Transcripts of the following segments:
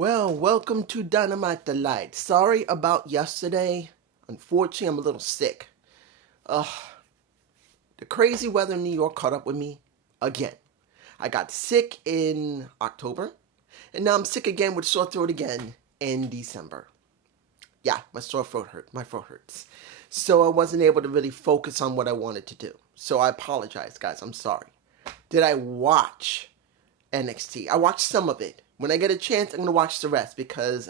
Well, welcome to Dynamite Delight. Sorry about yesterday. Unfortunately, I'm a little sick. Ugh. The crazy weather in New York caught up with me again. I got sick in October, and now I'm sick again with sore throat again in December. Yeah, my sore throat hurt. My throat hurts. So I wasn't able to really focus on what I wanted to do. So I apologize, guys. I'm sorry. Did I watch NXT? I watched some of it. When I get a chance, I'm going to watch the rest because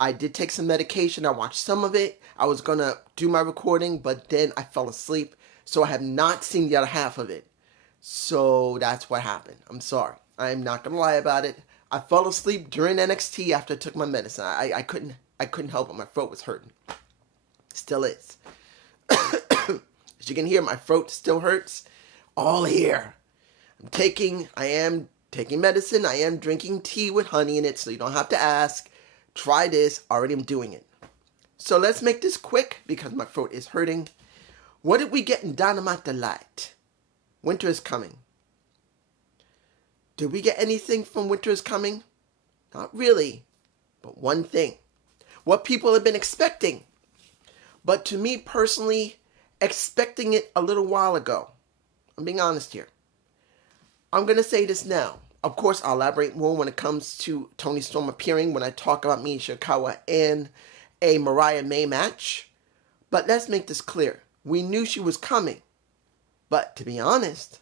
I did take some medication. I watched some of it. I was going to do my recording, but then I fell asleep. So I have not seen the other half of it. So that's what happened. I'm sorry. I'm not going to lie about it. I fell asleep during NXT after I took my medicine. I couldn't help it. My throat was hurting. Still is. As you can hear, my throat still hurts. All here. I am taking medicine. I am drinking tea with honey in it, so you don't have to ask. Try this. Already am doing it. So let's make this quick because my throat is hurting. What did we get in Dynamite Delight? Winter is coming. Did we get anything from Winter is Coming? Not really. But one thing. What people have been expecting. But to me personally, expecting it a little while ago. I'm being honest here. I'm going to say this now. Of course, I'll elaborate more when it comes to Toni Storm appearing when I talk about Miyu Ishikawa and a Mariah May match. But let's make this clear. We knew she was coming. But to be honest,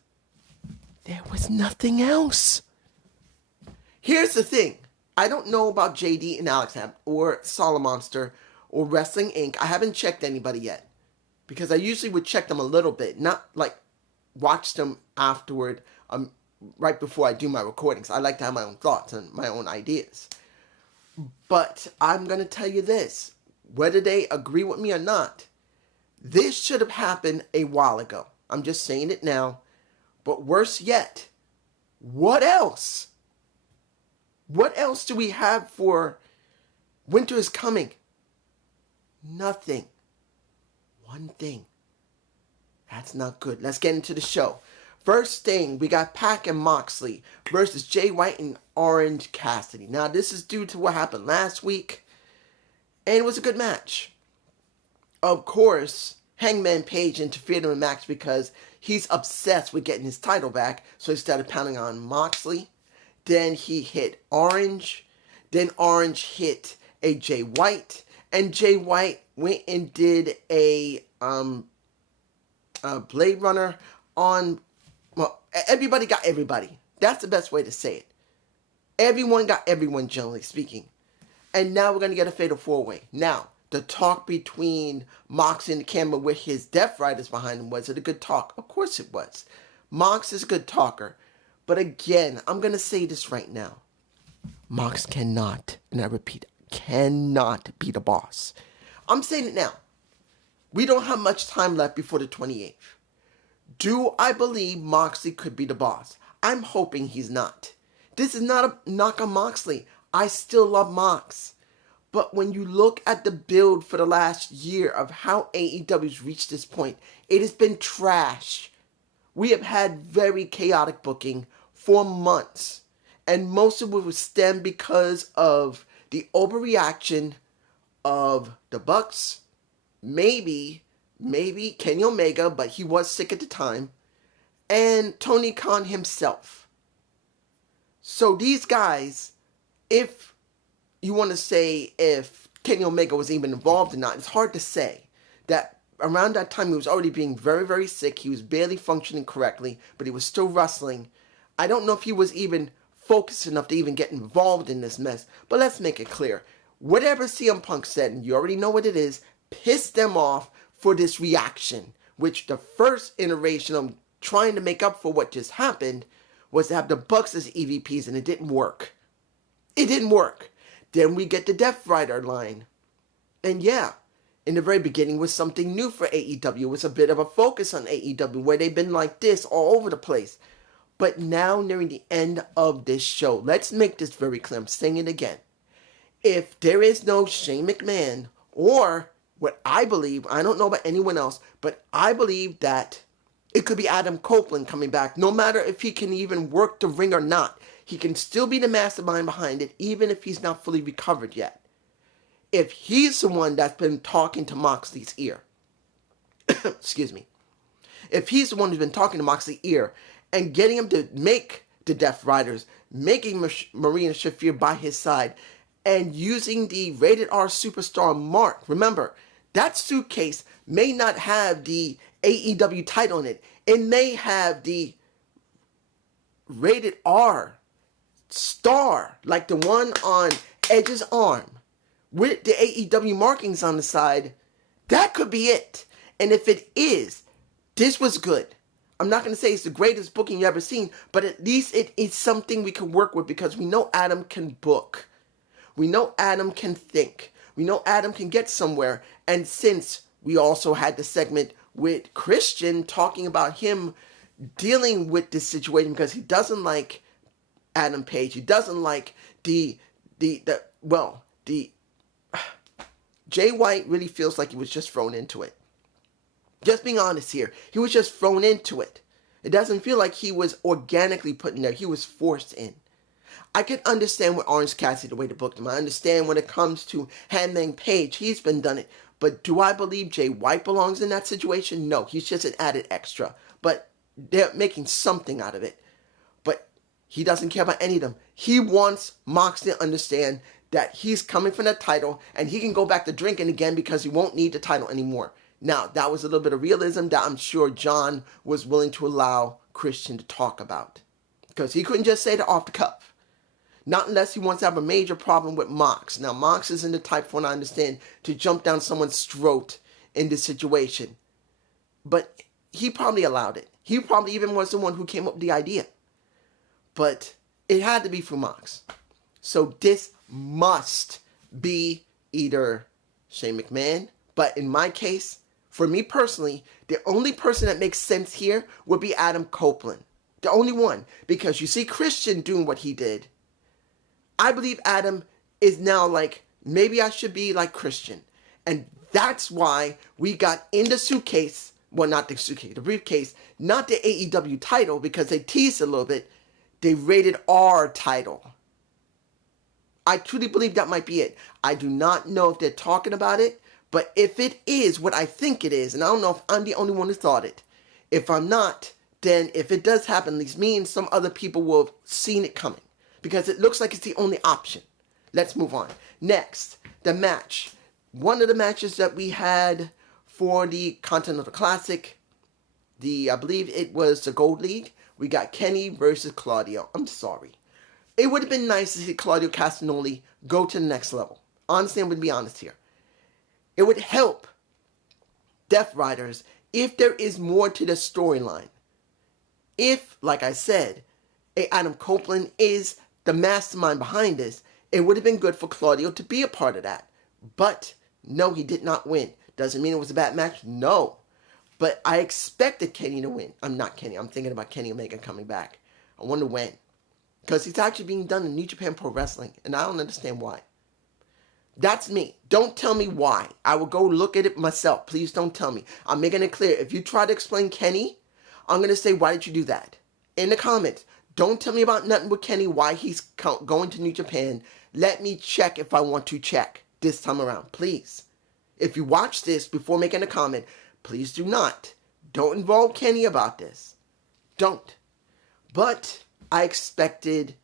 there was nothing else. Here's the thing. I don't know about JD and Alex or Solomonster or Wrestling Inc. I haven't checked anybody yet. Because I usually would check them a little bit. Not like watch them afterward, right before I do my recordings. I like to have my own thoughts and my own ideas. But I'm going to tell you this. Whether they agree with me or not, this should have happened a while ago. I'm just saying it now. But worse yet, what else? What else do we have for Winter is Coming? Nothing. One thing. That's not good. Let's get into the show. First thing, we got Pac and Moxley versus Jay White and Orange Cassidy. Now, this is due to what happened last week, and it was a good match. Of course, Hangman Page interfered in the match because he's obsessed with getting his title back, so he started pounding on Moxley. Then he hit Orange. Then Orange hit a Jay White, and Jay White went and did a Blade Runner on. Well, everybody got everybody. That's the best way to say it. Everyone got everyone, generally speaking. And now we're going to get a fatal four-way. Now, the talk between Mox and the camera with his Death Riders behind him, was it a good talk? Of course it was. Mox is a good talker. But again, I'm going to say this right now. Mox cannot, and I repeat, cannot be the boss. I'm saying it now. We don't have much time left before the 28th. Do I believe Moxley could be the boss? I'm hoping he's not. This is not a knock on Moxley. I still love Mox. But when you look at the build for the last year of how AEW's reached this point, it has been trash. We have had very chaotic booking for months. And most of it was stemmed because of the overreaction of the Bucks, maybe Kenny Omega, but he was sick at the time, and Tony Khan himself. So these guys, if you want to say if Kenny Omega was even involved or not, it's hard to say. That around that time he was already being very, very sick. He was barely functioning correctly, but he was still wrestling. I don't know if he was even focused enough to even get involved in this mess, but let's make it clear. Whatever CM Punk said, and you already know what it is, pissed them off for this reaction, which the first iteration of trying to make up for what just happened was to have the Bucks as EVPs, and it didn't work. It didn't work. Then we get the Death Rider line. And yeah, in the very beginning was something new for AEW. It was a bit of a focus on AEW, where they've been like this all over the place. But now, nearing the end of this show, let's make this very clear. I'm saying it again. If there is no Shane McMahon, or what I believe, I don't know about anyone else, but I believe that it could be Adam Copeland coming back. No matter if he can even work the ring or not, He can still be the mastermind behind it, even if he's not fully recovered yet. If he's the one that's been talking to Moxley's ear, excuse me, if he's the one who's been talking to Moxley's ear and getting him to make the Death Riders, making Marina Shafir by his side, and using the Rated R Superstar mark. Remember, that suitcase may not have the AEW title in it. It may have the Rated R star, like the one on Edge's arm, with the AEW markings on the side. That could be it. And if it is, this was good. I'm not going to say it's the greatest booking you've ever seen, but at least it is something we can work with, because we know Adam can book. We know Adam can think. We know Adam can get somewhere. And since we also had the segment with Christian talking about him dealing with this situation because he doesn't like Adam Page. He doesn't like Jay White really feels like he was just thrown into it. Just being honest here, he was just thrown into it. It doesn't feel like he was organically put in there. He was forced in. I can understand with Orange Cassidy the way to book him. I understand when it comes to Hangman Page, he's been done it. But do I believe Jay White belongs in that situation? No, he's just an added extra. But they're making something out of it. But he doesn't care about any of them. He wants Moxley to understand that he's coming from that title and he can go back to drinking again because he won't need the title anymore. Now, that was a little bit of realism that I'm sure John was willing to allow Christian to talk about. Because he couldn't just say that off the cuff. Not unless he wants to have a major problem with Mox. Now, Mox isn't the type, from what I understand, to jump down someone's throat in this situation. But he probably allowed it. He probably even was the one who came up with the idea. But it had to be for Mox. So this must be either Shane McMahon. But in my case, for me personally, the only person that makes sense here would be Adam Copeland. The only one. Because you see Christian doing what he did. I believe Adam is now like, maybe I should be like Christian. And that's why we got in the suitcase, well, not the suitcase, the briefcase, not the AEW title, because they teased a little bit, they Rated R title. I truly believe that might be it. I do not know if they're talking about it, but if it is what I think it is, and I don't know if I'm the only one who thought it, if I'm not, then if it does happen, at least me and some other people will have seen it coming. Because it looks like it's the only option. Let's move on. Next, the match. One of the matches that we had for the Continental Classic, I believe it was the Gold League. We got Kenny versus Claudio. I'm sorry. It would have been nice to see Claudio Castagnoli go to the next level. Honestly, I'm going to be honest here. It would help Death Riders if there is more to the storyline. If, like I said, Adam Copeland is the mastermind behind this, it would have been good for Claudio to be a part of that. But, no, he did not win. Doesn't mean it was a bad match? No. But I expected Kenny to win. I'm not Kenny. I'm thinking about Kenny Omega coming back. I wonder when. Because he's actually being done in New Japan Pro Wrestling, and I don't understand why. That's me. Don't tell me why. I will go look at it myself. Please don't tell me. I'm making it clear. If you try to explain Kenny, I'm going to say, why did you do that? In the comments. Don't tell me about nothing with Kenny, why he's going to New Japan. Let me check if I want to check this time around, please. If you watch this before making a comment, please do not. Don't involve Kenny about this. Don't. But I expected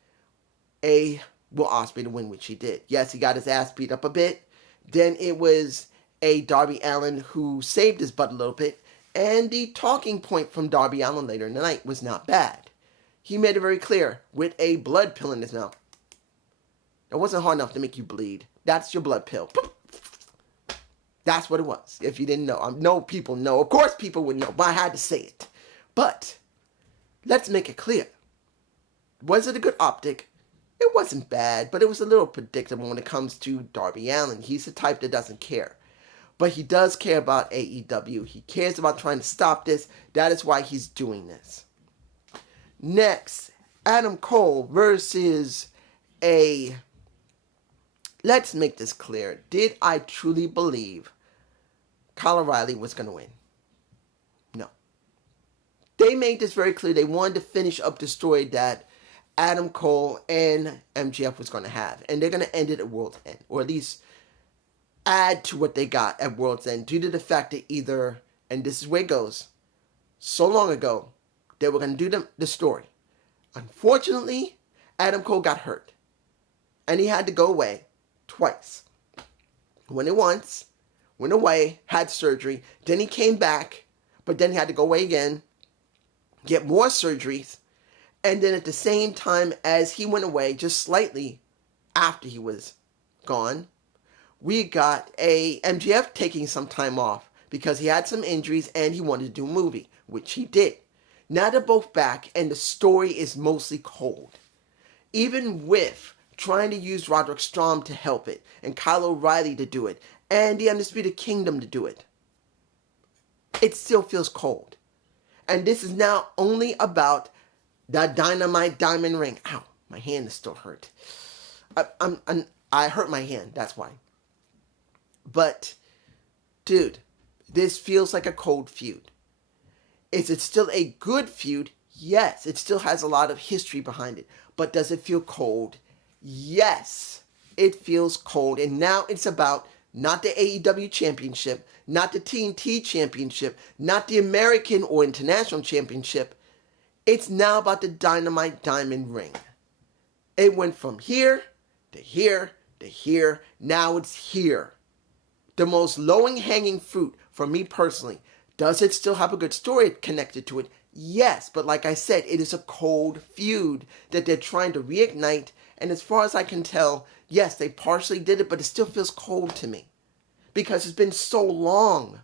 Will Ospreay to win, which he did. Yes, he got his ass beat up a bit. Then it was a Darby Allin who saved his butt a little bit. And the talking point from Darby Allin later in the night was not bad. He made it very clear, with a blood pill in his mouth. It wasn't hard enough to make you bleed. That's your blood pill. That's what it was, if you didn't know. I know people know. Of course people would know, but I had to say it. But, let's make it clear. Was it a good optic? It wasn't bad, but it was a little predictable when it comes to Darby Allin. He's the type that doesn't care. But he does care about AEW. He cares about trying to stop this. That is why he's doing this. Next, Adam Cole versus let's make this clear. Did I truly believe Kyle O'Reilly was going to win? No. They made this very clear. They wanted to finish up the story that Adam Cole and MJF was going to have. And they're going to end it at World's End. Or at least add to what they got at World's End. Due to the fact that either, and this is where it goes, so long ago, they were going to do the story. Unfortunately, Adam Cole got hurt. And he had to go away twice. Went it once, went away, had surgery. Then he came back, but then he had to go away again, get more surgeries. And then at the same time as he went away, just slightly after he was gone, we got a MJF taking some time off because he had some injuries and he wanted to do a movie, which he did. Now they're both back and the story is mostly cold. Even with trying to use Roderick Strong to help it, and Kyle O'Reilly to do it, and the Undisputed Kingdom to do it, it still feels cold. And this is now only about the Dynamite Diamond Ring. Ow, my hand is still hurt. I hurt my hand, that's why. But, dude, this feels like a cold feud. Is it still a good feud? Yes, it still has a lot of history behind it. But does it feel cold? Yes, it feels cold. And now it's about not the AEW Championship, not the TNT Championship, not the American or International Championship. It's now about the Dynamite Diamond Ring. It went from here to here to here. Now it's here. The most low-hanging fruit for me personally. Does it still have a good story connected to it? Yes, but like I said, it is a cold feud that they're trying to reignite. And as far as I can tell, yes, they partially did it, but it still feels cold to me. Because it's been so long.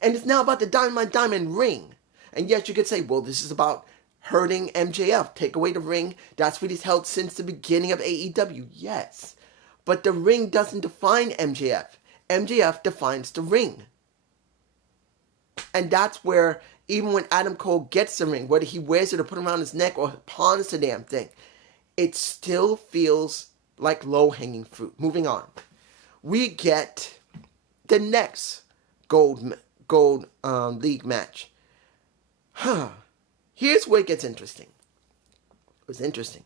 And it's now about the Diamond Ring. And yes, you could say, well, this is about hurting MJF. Take away the ring. That's what he's held since the beginning of AEW. Yes. But the ring doesn't define MJF. MJF defines the ring. And that's where, even when Adam Cole gets the ring, whether he wears it or put it around his neck or pawns the damn thing, it still feels like low-hanging fruit. Moving on. We get the next gold league match. Here's where it gets interesting. It was interesting.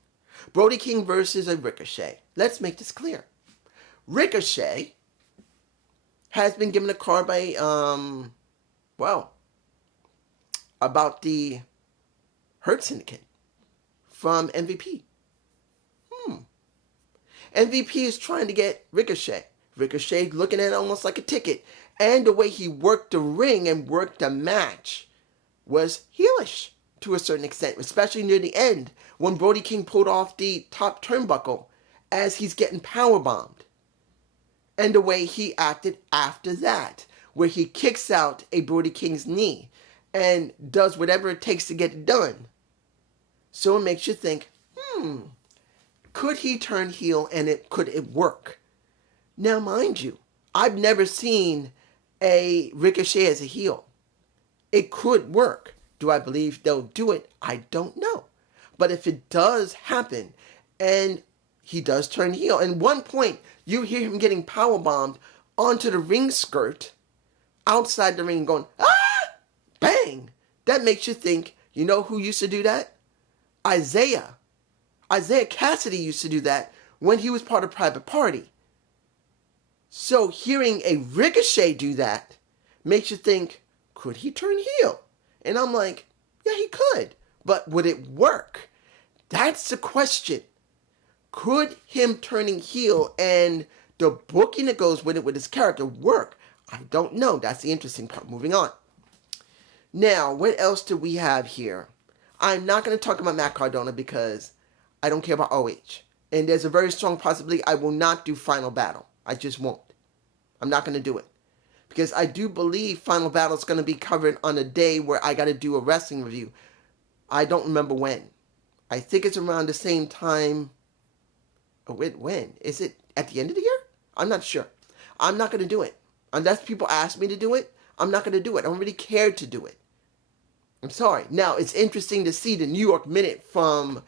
Brody King versus a Ricochet. Let's make this clear. Ricochet has been given a card by, about the Hurt Syndicate from MVP. MVP is trying to get Ricochet. Ricochet looking at it almost like a ticket. And the way he worked the ring and worked the match was heelish to a certain extent, especially near the end when Brody King pulled off the top turnbuckle as he's getting powerbombed. And the way he acted after that, where he kicks out a Brody King's knee and does whatever it takes to get it done. So it makes you think, could he turn heel and could it work? Now, mind you, I've never seen a Ricochet as a heel. It could work. Do I believe they'll do it? I don't know. But if it does happen and he does turn heel, and one point you hear him getting powerbombed onto the ring skirt outside the ring going, bang! That makes you think, you know who used to do that? Isaiah Cassidy used to do that when he was part of Private Party. So hearing a Ricochet do that makes you think, could he turn heel? And I'm like, yeah, he could. But would it work? That's the question. Could him turning heel and the booking that goes with it with his character work? I don't know. That's the interesting part. Moving on. Now, what else do we have here? I'm not going to talk about Matt Cardona because I don't care about OH. And there's a very strong possibility I will not do Final Battle. I just won't. I'm not going to do it. Because I do believe Final Battle is going to be covered on a day where I got to do a wrestling review. I don't remember when. I think it's around the same time. Oh, wait, when? Is it at the end of the year? I'm not sure. I'm not going to do it. Unless people ask me to do it, I'm not going to do it. I don't really care to do it. I'm sorry. Now, it's interesting to see the New York Minute from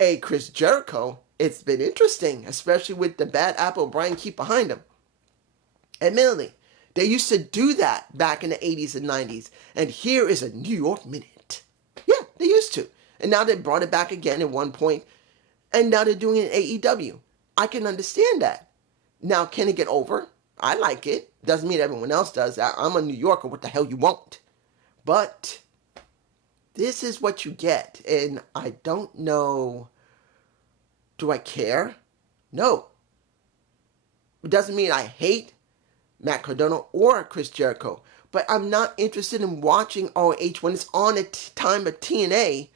a Chris Jericho. It's been interesting, especially with the bad apple Brian Keith behind him. Admittedly, they used to do that back in the 80s and 90s. And here is a New York Minute. Yeah, they used to. And now they brought it back again at one point, and now they're doing it in AEW. I can understand that. Now, can it get over? I like it. Doesn't mean everyone else does. I'm a New Yorker. What the hell you want? But this is what you get. And I don't know. Do I care? No. It doesn't mean I hate Matt Cardona or Chris Jericho. But I'm not interested in watching ROH when it's on at time of TNA.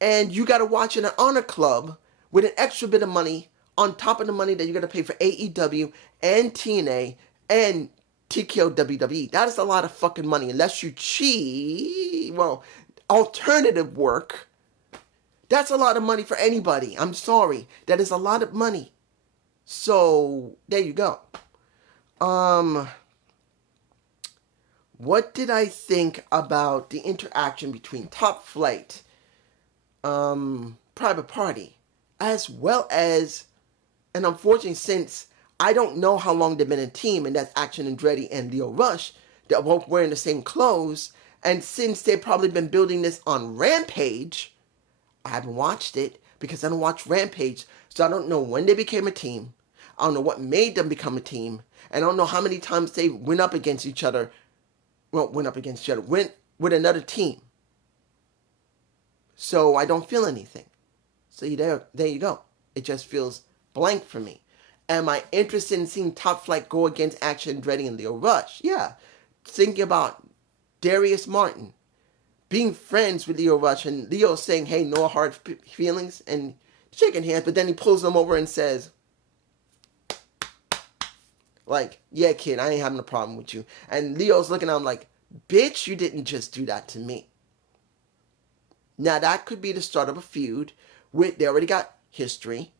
And you got to watch in an Honor Club with an extra bit of money on top of the money that you got to pay for AEW and TNA and TKO WWE. That is a lot of fucking money. Unless you alternative work. That's a lot of money for anybody. I'm sorry. That is a lot of money. So, there you go. What did I think about the interaction between Top Flight, Private Party, as well as, and unfortunately, since I don't know how long they've been a team, and that's Action Andretti and Leo Rush, they're both wearing the same clothes, and since they've probably been building this on Rampage, I haven't watched it because I don't watch Rampage, so I don't know when they became a team. I don't know what made them become a team, and I don't know how many times they went up against each other. Went with another team. So I don't feel anything. So there you go. It just feels blank for me. Am I interested in seeing Top Flight go against Action Andretti and Leo Rush? Yeah. Thinking about Darius Martin being friends with Leo Rush and Leo saying, hey, no hard feelings, and shaking hands, but then he pulls them over and says, like, yeah, kid, I ain't having a problem with you. And Leo's looking at him like, bitch, you didn't just do that to me. Now, that could be the start of a feud. They already got history.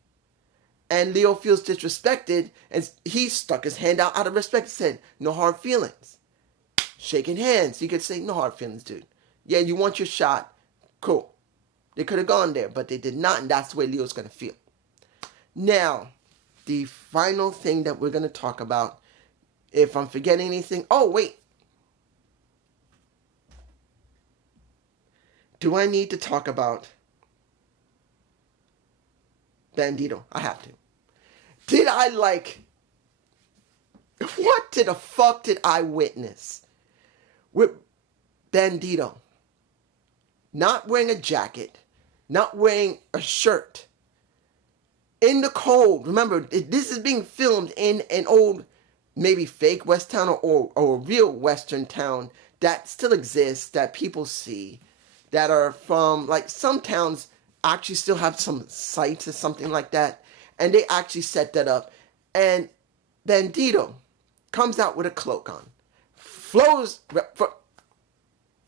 And Leo feels disrespected, and he stuck his hand out of respect and said, no hard feelings. Shaking hands. You could say, no hard feelings, dude. Yeah, you want your shot. Cool. They could have gone there, but they did not, and that's the way Leo's going to feel. Now, the final thing that we're going to talk about, if I'm forgetting anything... Oh, wait. Do I need to talk about Bandito? I have to. What the fuck did I witness with Bandito? Not wearing a jacket, not wearing a shirt, in the cold. Remember, this is being filmed in an old, maybe fake West town or a real Western town that still exists, that people see, that are from, like, some towns actually still have some sites or something like that, and they actually set that up. And Bandito comes out with a cloak on,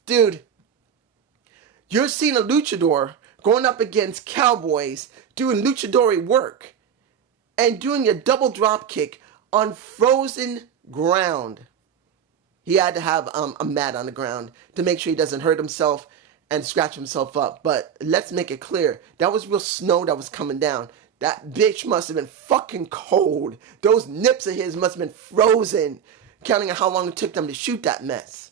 dude, you're seeing a luchador going up against cowboys doing luchador work and doing a double drop kick on frozen ground. He had to have a mat on the ground to make sure he doesn't hurt himself and scratch himself up. But let's make it clear, that was real snow that was coming down. That bitch must have been fucking cold. Those nips of his must have been frozen, counting on how long it took them to shoot that mess.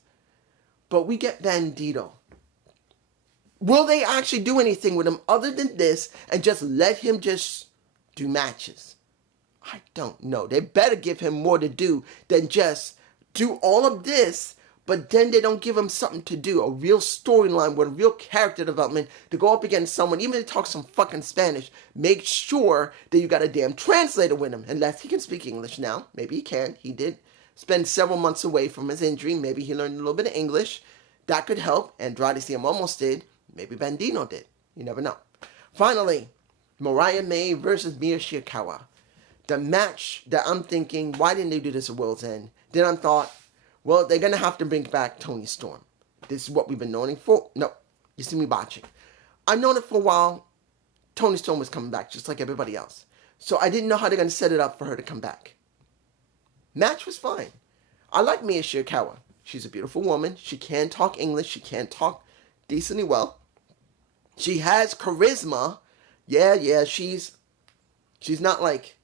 But we get Bandito. Will they actually do anything with him other than this and just let him just do matches? I don't know. They better give him more to do than just do all of this, but then they don't give him something to do, a real storyline with real character development to go up against someone, even if they talk some fucking Spanish. Make sure that you got a damn translator with him, unless he can speak English now. Maybe he can. He did spend several months away from his injury. Maybe he learned a little bit of English. That could help. Andrade Cien almost did. Maybe Bandito did. You never know. Finally, Mariah May versus Mia Shirakawa. The match that I'm thinking, why didn't they do this at World's End? Then I thought, well, they're going to have to bring back Toni Storm. This is what we've been knowing for. No, you see me botching. I've known it for a while. Toni Storm was coming back just like everybody else. So I didn't know how they're going to set it up for her to come back. Match was fine. I like Mia Shirakawa. She's a beautiful woman. She can talk English. She can talk decently well. She has charisma. Yeah, she's not like,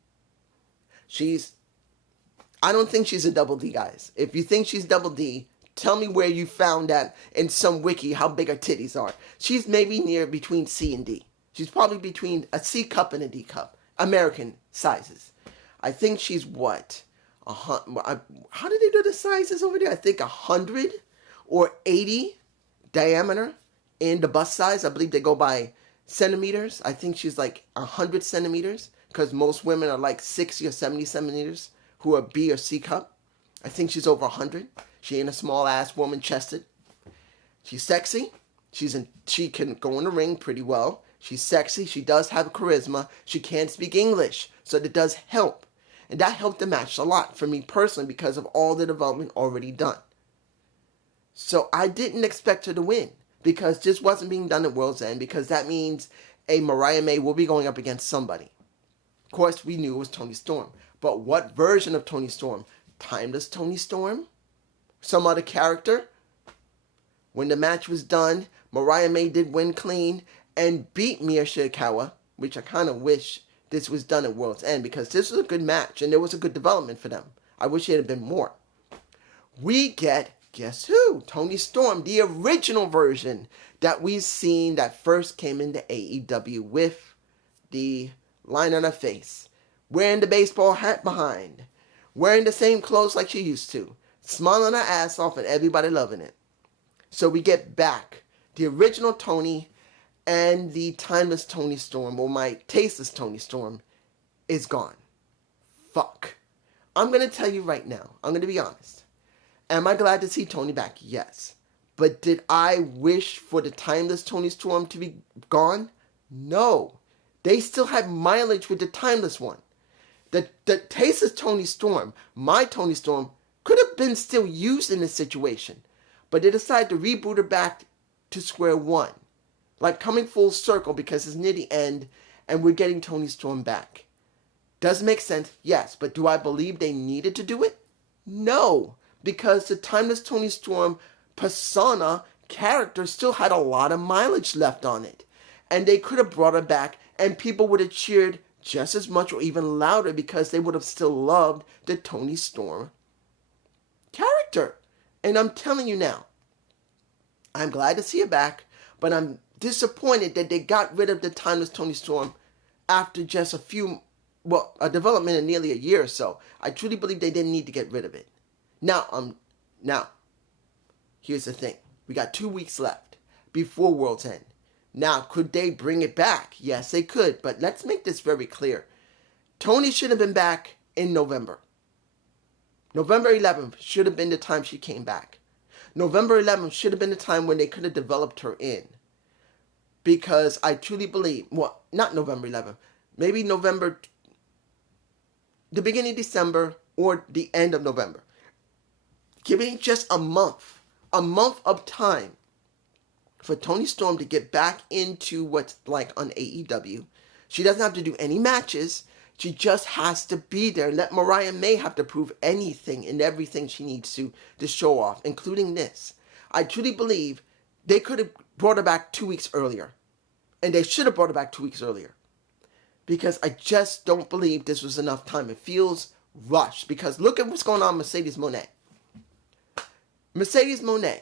I don't think she's a double D, guys. If you think she's double D, Tell me where you found that in some wiki how big her titties are. She's maybe near between C and D. She's probably between a C cup and a D cup. American sizes. I think she's what? How did they do the sizes over there? I think 100 or 80 diameter in the bust size. I believe they go by centimeters. I think she's like 100 centimeters because most women are like 60 or 70 centimeters who are B or C cup. I think she's over 100. She ain't a small ass woman chested. She's sexy. She can go in the ring pretty well. She's sexy. She does have charisma. She can't speak English, so that does help. And that helped the match a lot for me personally because of all the development already done. So I didn't expect her to win because this wasn't being done at World's End because that means a Mariah May will be going up against somebody. Of course, we knew it was Toni Storm. But what version of Toni Storm? Timeless Toni Storm? Some other character? When the match was done, Mariah May did win clean and beat Mia Shirakawa, which I kind of wish this was done at World's End because this was a good match and there was a good development for them. I wish it had been more. We get, guess who? Toni Storm, the original version that we've seen that first came into AEW with the line on her face, wearing the baseball hat behind, wearing the same clothes like she used to, smiling her ass off and everybody loving it. So we get back the original Toni and the timeless Toni Storm, or my tasteless Toni Storm, is gone. Fuck. I'm going to tell you right now. I'm going to be honest. Am I glad to see Toni back? Yes. But did I wish for the timeless Toni Storm to be gone? No. They still had mileage with the timeless one. The tasteless Toni Storm, my Toni Storm, could have been still used in this situation. But they decided to reboot her back to square one. Like coming full circle because it's near the end and we're getting Toni Storm back. Does it make sense? Yes. But do I believe they needed to do it? No. Because the timeless Toni Storm persona character still had a lot of mileage left on it. And they could have brought her back and people would have cheered just as much or even louder because they would have still loved the Toni Storm character. And I'm telling you now, I'm glad to see her back, but I'm disappointed that they got rid of the timeless Toni Storm after just a development of nearly a year or so. I truly believe they didn't need to get rid of it. Now, here's the thing. We got 2 weeks left before World's End. Now, could they bring it back? Yes, they could, but let's make this very clear. Toni should have been back in November. November 11th should have been the time she came back. November 11th should have been the time when they could have developed her in. Because I truly believe, well, not November 11th, maybe the beginning of December or the end of November. Giving just a month of time for Toni Storm to get back into what's like on AEW. She doesn't have to do any matches. She just has to be there. Let Mariah May have to prove anything and everything she needs to show off, including this. I truly believe they could have brought her back 2 weeks earlier. And they should have brought her back 2 weeks earlier. Because I just don't believe this was enough time. It feels rushed. Because look at what's going on with Mercedes Moné. Mercedes Moné.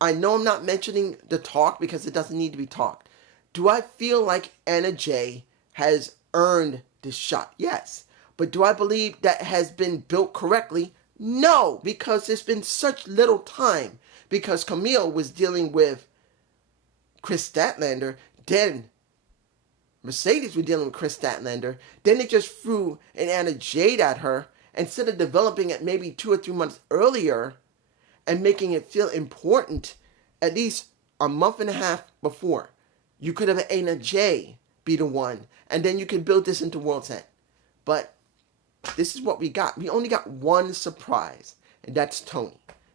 I know I'm not mentioning the talk because it doesn't need to be talked. Do I feel like Anna Jay has earned this shot? Yes. But do I believe that has been built correctly? No, because there's been such little time. Because Camille was dealing with Chris Statlander, then Mercedes was dealing with Chris Statlander, then they just threw an Anna Jade at her instead of developing it maybe 2 or 3 months earlier and making it feel important at least a month and a half before. You could have Anna Jay be the one, and then you could build this into World's End. But this is what we got. We only got one surprise, and that's Toni.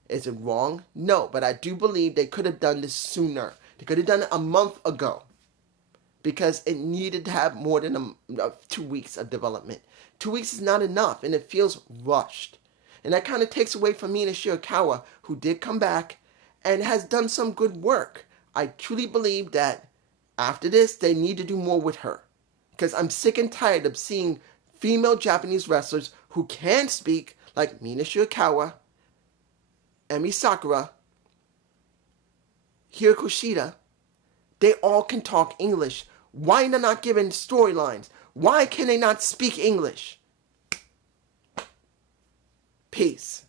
Is it wrong? No, but I do believe they could have done this sooner. They could have done it a month ago because it needed to have more than 2 weeks of development. 2 weeks is not enough, and it feels rushed. And that kind of takes away from Mina Shirakawa, who did come back and has done some good work. I truly believe that after this, they need to do more with her. Because I'm sick and tired of seeing female Japanese wrestlers who can speak like Mina Shirakawa Emi Sakura, Hiro Shida, they all can talk English. Why are they not given storylines? Why can they not speak English? Peace.